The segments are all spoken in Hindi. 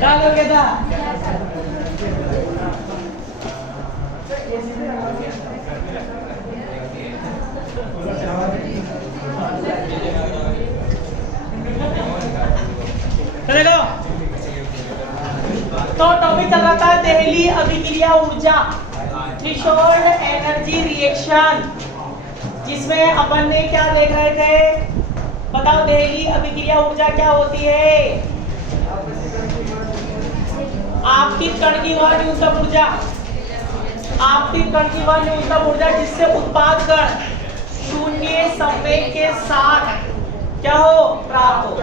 डालोगे था चलो। तो टॉपिक चल रहा था देहली अभिक्रिया ऊर्जा, थ्रेशोल्ड एनर्जी रिएक्शन, जिसमें अपन ने क्या देख रहे थे? बताओ देहली अभिक्रिया ऊर्जा क्या होती है? आपकी कण की वह न्यूनतम ऊर्जा, आपकी कण की वह न्यूनतम ऊर्जा जिससे उत्पाद कण शून्य संवेग के साथ क्या हो प्राप्त हो।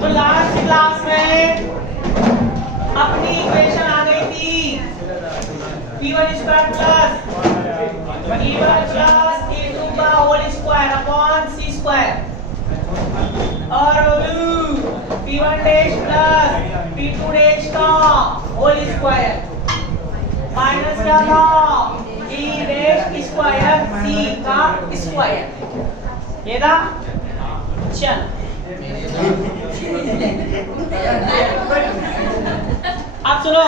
तो लास्ट क्लास में अपनी इक्वेशन आ गई थी P1 square plus E1 plus E2 का whole square upon C square और P1 dash plus P2 dash का होल स्क्वायर माइनस क्या था E डैश स्क्वायर C का स्क्वायर। ये था चल अब सुनो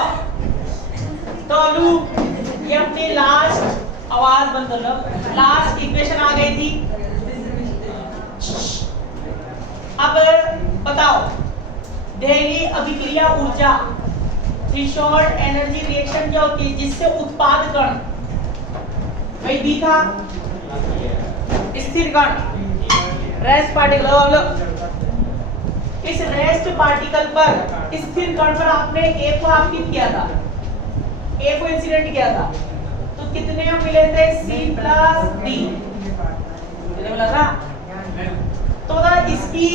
तो लू ये अपनी लास्ट आवाज बंद कर लो, लास्ट इक्वेशन आ गई थी। अब बताओ देहली अभिक्रिया ऊर्जा थ्रेशोल्ड एनर्जी रिएक्शन क्या होती है जिससे उत्पाद कण भाई दी था स्थिर कण रेस्ट पार्टिकल, इस रेस्ट पार्टिकल पर स्थिर कण पर आपने ए को आपकी किया था, ए को इंसिडेंट किया था, तो कितने मिले थे C प्लस डी बोला था। तो इसकी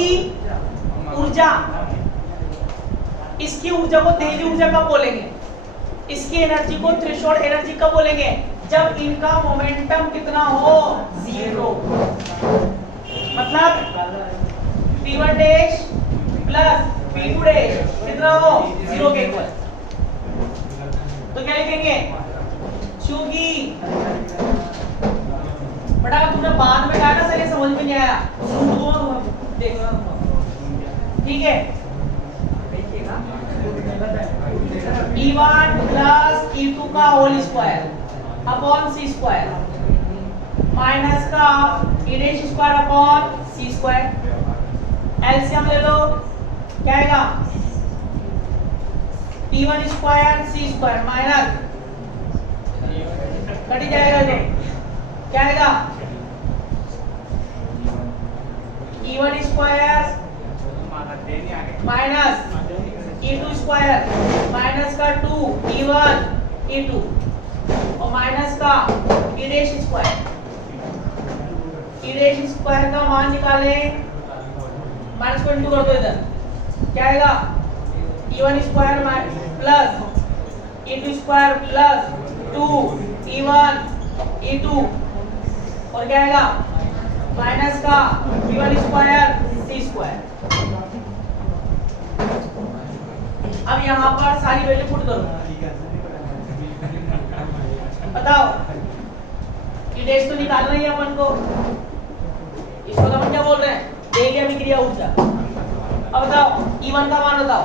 ऊर्जा को देहली ऊर्जा कब बोलेंगे? इसकी एनर्जी को थ्रेशोल्ड एनर्जी कब बोलेंगे? जब इनका मोमेंटम कितना हो 0, मतलब P1 dash plus P2 dash कितना हो 0 के इक्वल। तो क्या लिखेंगे? चूंकि बटा तुमने बाद में कहा ना सर ये समझ में नहीं आया, देखो ठीक है। E1 प्लस E2 का whole square upon C square minus का E dash square upon C square. LCM ले लो, क्या आएगा? P1 square C square minus cut जाएगा तो क्या आएगा? E1 square minus E2 square minus का 2 E1 E2 और माइनस का E dash square. E dash square का मान निकालें, माइनस को इंटू कर दो इधर, क्या आएगा? E1 square plus E2 square plus 2 E1 E2 और क्या आएगा? माइनस का P1 स्क्वायर C स्क्वायर। अब यहाँ पर सारी वैल्यू पुट करो, बताओ E डैश तो निकालना ही है अपन को, इसको तो अपन क्या बोल रहे हैं? देहली अभिक्रिया ऊर्जा। अब बताओ E1 का मान बताओ,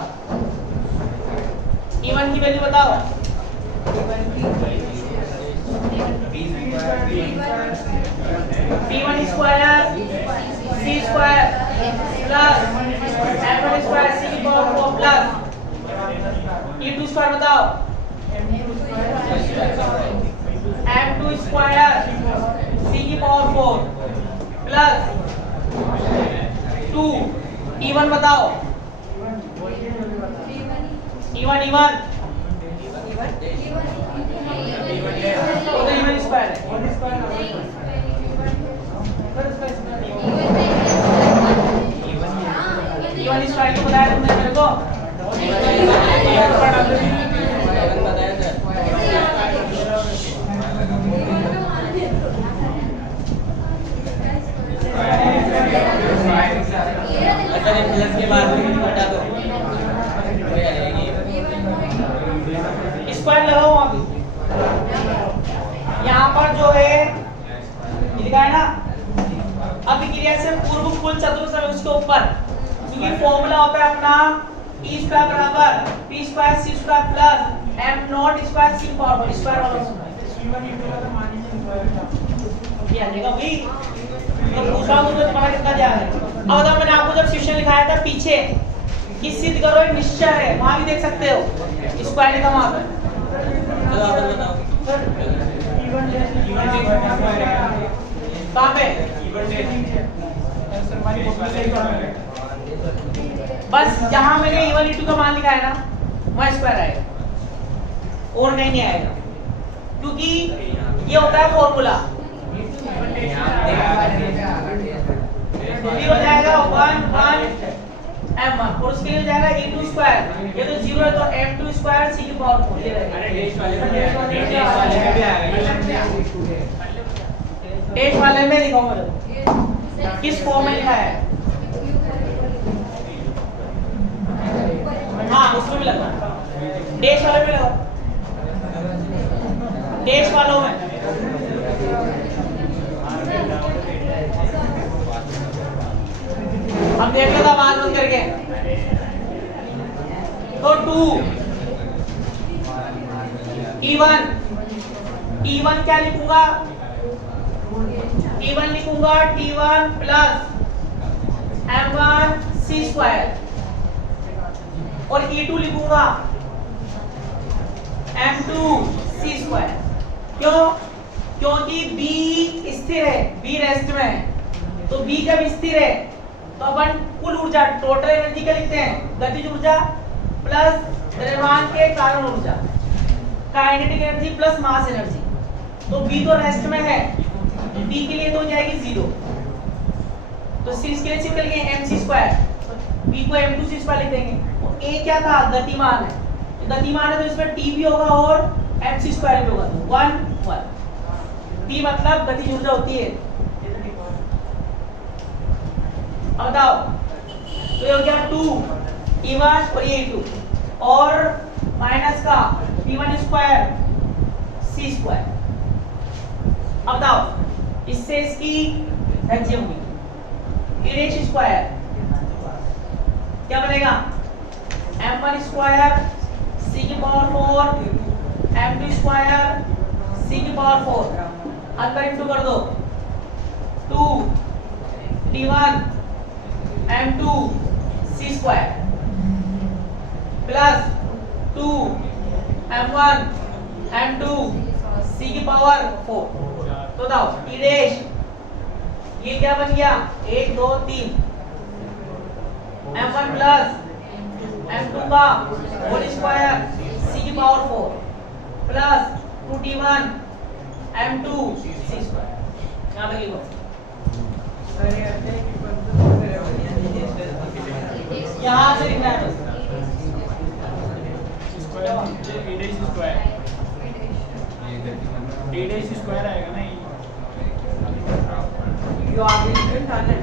E1 की वैल्यू बताओ। P1 square C square plus M1 square C की पावर 4 प्लस E2 स्क्वायर बताओ, M2 स्क्वायर C की पावर 4 प्लस 2 E1 बताओ, E1 स्क्वायर है E1 स्क्वायर तो बताया तुमने मेरे को। ऊपर जो है ये लिखा है ना, अभिक्रिया से पूर्व कुल चतुर्थ उसके ऊपर, क्योंकि फॉर्मूला होता है अपना e स्क्वायर बराबर p square c square plus m not square c power square वाला ये आ जाएगा भाई। तो पूछा हूं तो तुम्हारा कितना जा है। अब बताओ, मैंने आपको जब सिस्टम लिखाया था पीछे कि सिद्ध करो एक निश्चय है, वहां भी देख सकते हो स्क्वायर लिखा वहां पे। कहां पे? बस जहां मैंने e1 e2 का मान लिखा है ना, वहां स्क्वायर आएगा और नहीं आएगा, क्योंकि ये होता है फॉर्मूला। हो जाएगा 1 1 m1 और उसके लिए हो जाएगा e2 स्क्वायर, ये तो 0 है तो m2 स्क्वायर c की पावर 4 ये रहेगा। डेश वाले में लिखूंगा देखो किस फॉर्म में लिखा है। हाँ उसमें भी लगा, डेश वाले में लगा, डेश वालों में। हम देख लेगा बात बंद करके। तो 2 E1 क्या लिखूंगा? E1 लिखूंगा T1 plus M1 C square और E2 लिखूंगा M2 C स्क्वायर। क्यों? क्योंकि B स्थिर है, B रेस्ट में है, तो B जब स्थिर है तो अपन कुल ऊर्जा टोटल एनर्जी का लिखते हैं गतिज ऊर्जा प्लस द्रव्यमान के कारण ऊर्जा, kinetic energy plus mass energy. तो B तो रेस्ट में है, B के लिए तो हो जाएगी 0, तो C के लिए निकल गए mc स्क्वायर, B को m2c स्क्वायर लिख देंगे। तो A क्या था? गतिमान है, तो गतिमान है तो इसमें T भी होगा और mc स्क्वायर भी होगा। 1 1 T मतलब गतिज ऊर्जा होती है। अब बताओ, तो ये हो गया 2 E1 और ये E2 और माइनस का P1 स्क्वायर C स्क्वायर। अब बताओ, इससे इसकी धज्जी होगी e स्क्वायर, क्या बनेगा? m1 स्क्वायर c की पावर 4 m2 स्क्वायर c की पावर 4, अंदर इंटू कर दो 2 t1 m2 c square plus 2 m1 m2 c की पावर 4। तो दाओ ई डैश ये क्या बन गया? 1 2 3 m1 प्लस m2 का होल स्क्वायर c की power 4 plus 2t1 m2 c square. यहां पे लिखो, यहां से लिखना है स्क्वायर आएगा ना, जो आगे लिखा है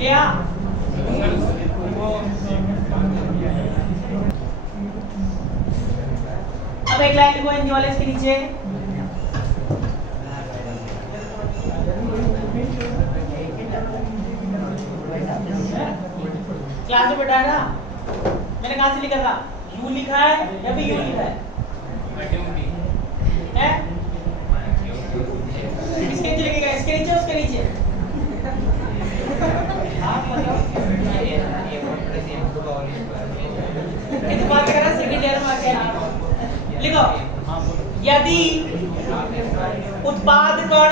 लिया। अब एक लाइन लिखो एनजी वाले इसके नीचे। क्लास में बैठा है ना, मैंने कहाँ से लिखा था? यू लिखा है या फिर यू लिखा है? किसके नीचे लिखेगा? इसके नीचे उसके नीचे? बात कर रहा सेकंड ईयर में आके लिखो। यदि उत्पाद कण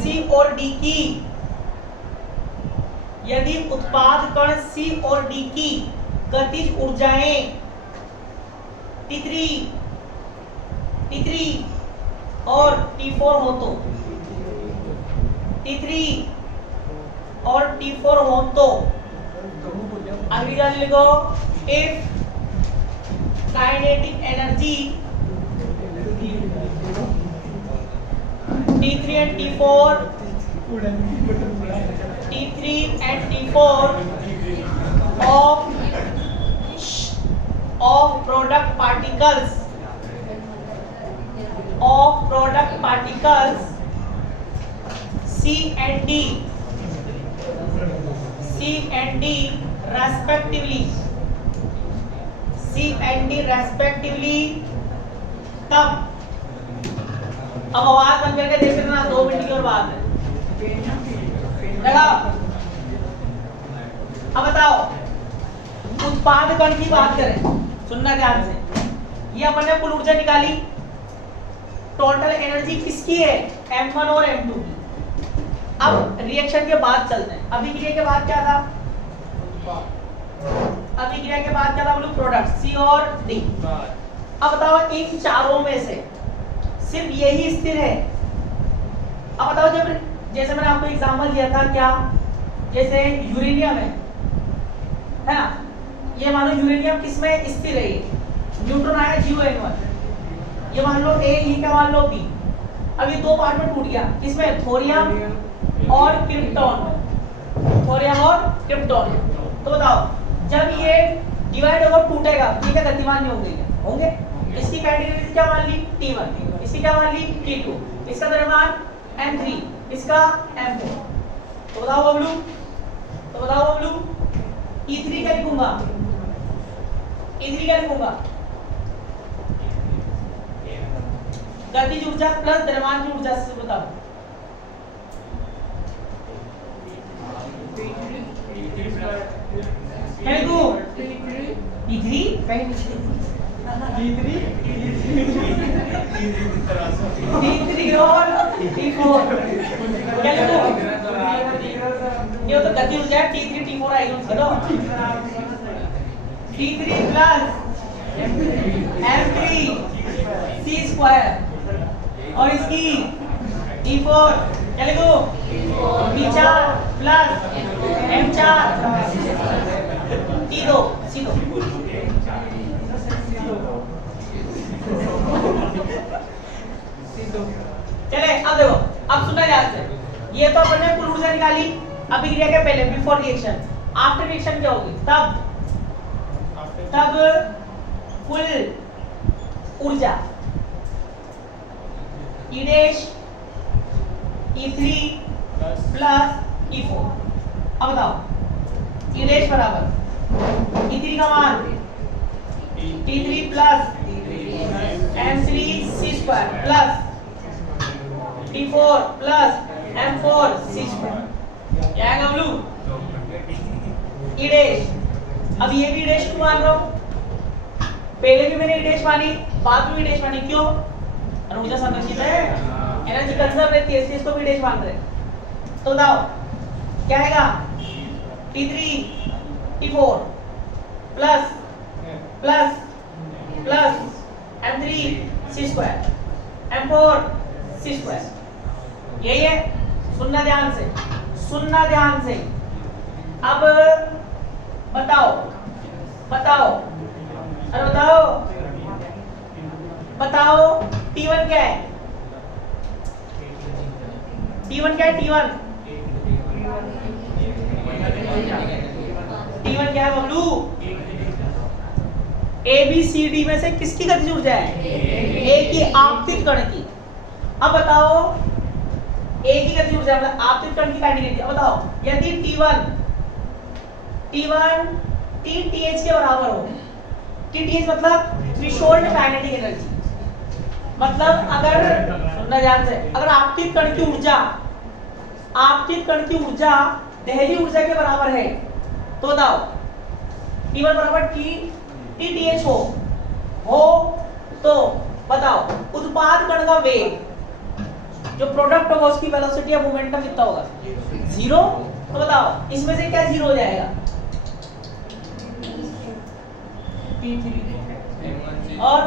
C और D की गतिज ऊर्जाएं T3 और T4 हो तो अगली बात लिखो। If kinetic energy T3 and T4 of product particles C and D respectively तब अब आवाज बंद करके देख लेना, 2 मिनट की और बात है। लगाओ। अब बताओ, उत्पाद कण की बात करें, सुनना ध्यान से। ये अपन ने कुल ऊर्जा निकाली, टोटल एनर्जी किसकी है? M1 और M2 की। अब रिएक्शन के बाद चलते हैं। अभिक्रिया के बाद क्या था? बोलो प्रोडक्ट C और D। अब बताओ, इन चारों में से सिर्फ यही स्थिर है। अब बताओ, जब जैसे मैंने आपको एग्जांपल दिया था, क्या जैसे यूरेनियम है ना, ये मानो यूरेनियम किसमें स्थिर है? न्यूट्रॉन आया GeO_N1, ये मान लो A, ये क्या मान लो B। अब ये 2 पार्ट में टूट गया, किसमें? थोरियम और क्रिप्टॉन। तो बताओ, जब ये डिवाइड होकर टूटेगा, ये क्या गतिमान नहीं होंगे? इसकी कैटेगरी क्या मान ली? T1, इसकी क्या मान ली? T2, इसका द्रव्यमान M3, इसका M4। तो बताओ बबलू, E3 क्या लिखूंगा? गतिज ऊर्जा प्लस द्रव्यमान की ऊर्जा से बताओ। क्या लिखूं? E3 और T4 क्या लिखूं? ये तो गति ऊर्जा है, T3 T4 आएगी उसकी। तो T3 प्लस M3 C² और इसकी T4 क्या लिखूं? T4 plus M4 T2 C2। चले, अब देखो, अब सुनना ध्यान से। ये तो अपन ने कुल ऊर्जा निकाली अभिक्रिया के पहले, बिफोर रिएक्शन। आफ्टर रिएक्शन क्या होगी? तब कुल ऊर्जा E3 प्लस E4। अब बताओ, E बराबर E3 का मान T3 plus M3 C² plus T4 plus M4 C²। क्या है गबलू? E'। अब ये भी E' क्यों मान रहा हूं? पहले भी मैंने E' मानी, बाद में E' मानी, क्यों? ऊर्जा संरक्षित है, एनर्जी कंजर्व रहती है, इसलिए इसको भी E' मान रहे। तो बताओ क्या आएगा? T3 T4 plus M3 C² M4 C²। यही है, सुनना ध्यान से। अब बताओ, अरे बताओ T1 क्या है? T1 क्या है? T1 क्या है Bablu? A B C D में से किसकी गतिज ऊर्जा है? ए की आपतित कण की। अब बताओ ए की गतिज ऊर्जा मतलब आपतित कण की काइनेटिक। अब बताओ यदि T1 TTH के बराबर हो, TTH मतलब थ्रेशोल्ड काइनेटिक एनर्जी, मतलब अगर सुनना ध्यान से, अगर आपतित कण की ऊर्जा दहली ऊर्जा के बराबर है तो बताओ T1 बराबर TTH हो तो बताओ उत्पाद कण का वेग जो प्रोडक्ट होगा उसकी वेलोसिटी या मोमेंटम कितना होगा? 0। तो बताओ इसमें से क्या 0 हो जाएगा? और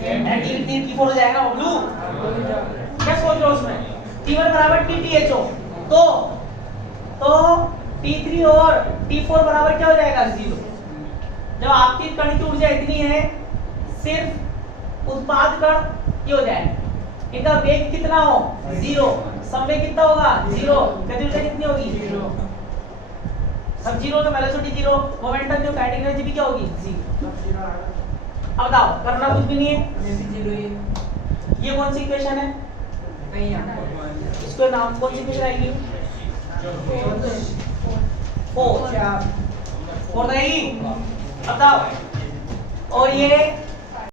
T4 हो जाएगा बबलू। क्या सोच रहे हो उसमें? T1 बराबर TTH हो तो T3 और T4 बराबर क्या हो जाएगा? 0। जब आपकी कण की ऊर्जा इतनी है सिर्फ उत्पाद कण ये हो जाए, इनका वेग कितना हो? 0। संवेग कितना होगा? 0। गति ऊर्जा कितनी होगी? 0। सब 0 तो वेलोसिटी 0, मोमेंटम जो काइनेटिक एनर्जी भी क्या होगी? 0। अब बताओ करना कुछ भी नहीं है। ये कौन सी इक्वेशन है? इसको नाम कौन सी इक्वेशन आएगी? 4 रहेगी। अब बताओ और ये